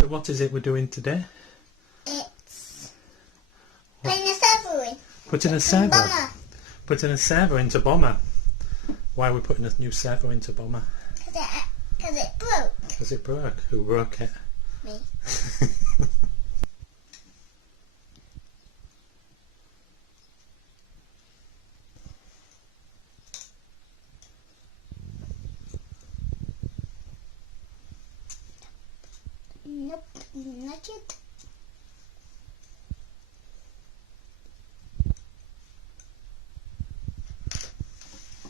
So what is it we're doing today? It's putting a servo in. Putting a servo. Bomber. Putting a servo into Bomber. Why are we putting a new servo into Bomber? Because it broke. Because it broke. Who broke it? Me. Nope, not yet.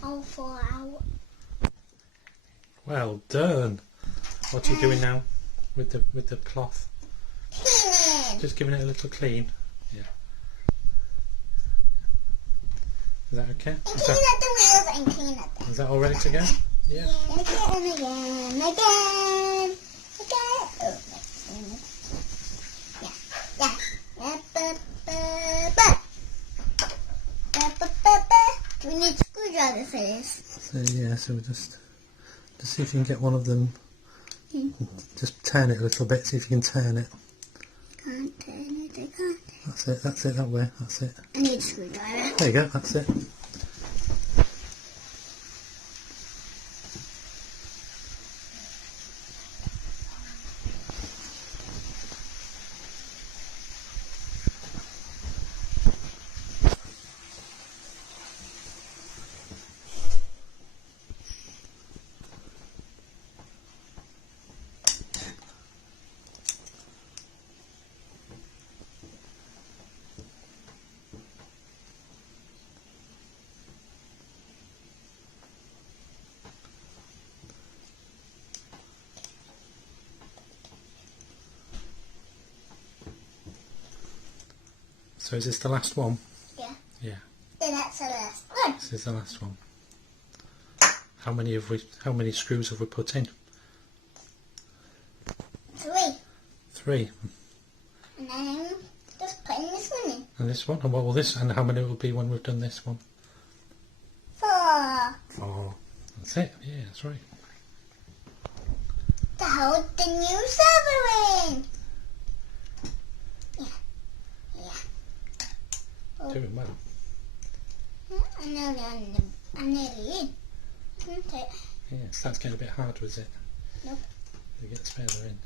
All 4 hours. Well done. What are you doing now with the cloth? Cleaning. Just giving it a little clean. Yeah. Is that okay? And clean at the wheels and clean at the... Is that all ready to go? Yeah. Again. Oh, we need screwdriver for this. So yeah, so we'll just see if you can get one of them. Just turn it a little bit, see if you can turn it. Can't turn it, I can't. That's it, that way, that's it. I need a screwdriver. There you go, that's it. So is this the last one? Yeah. Yeah. Then that's the last one. This is the last one. How many screws have we put in? 3. 3. And then just putting this one in. And this one? And what will this? And how many will be when we've done this one? 4. 4. That's it. Yeah, that's right. To hold the new servo in. Doing well. I'm nearly in. Isn't it? Yes, that's getting a bit hard, was it? Nope. It gets further in.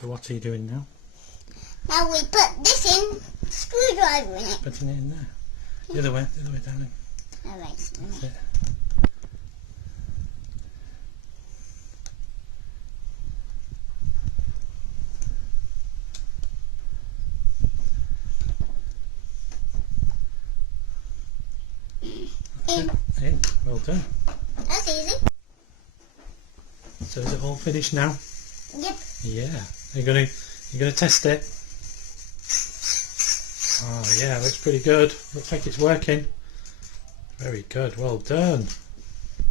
So what are you doing now? Now we put this in, screwdriver in it. Putting it in there. The other way, darling. Alright, That's it. In. Well done. That's easy. So is it all finished now? Yep. Yeah. You're gonna test it. Oh yeah, looks pretty good. Looks like it's working. Very good. Well done.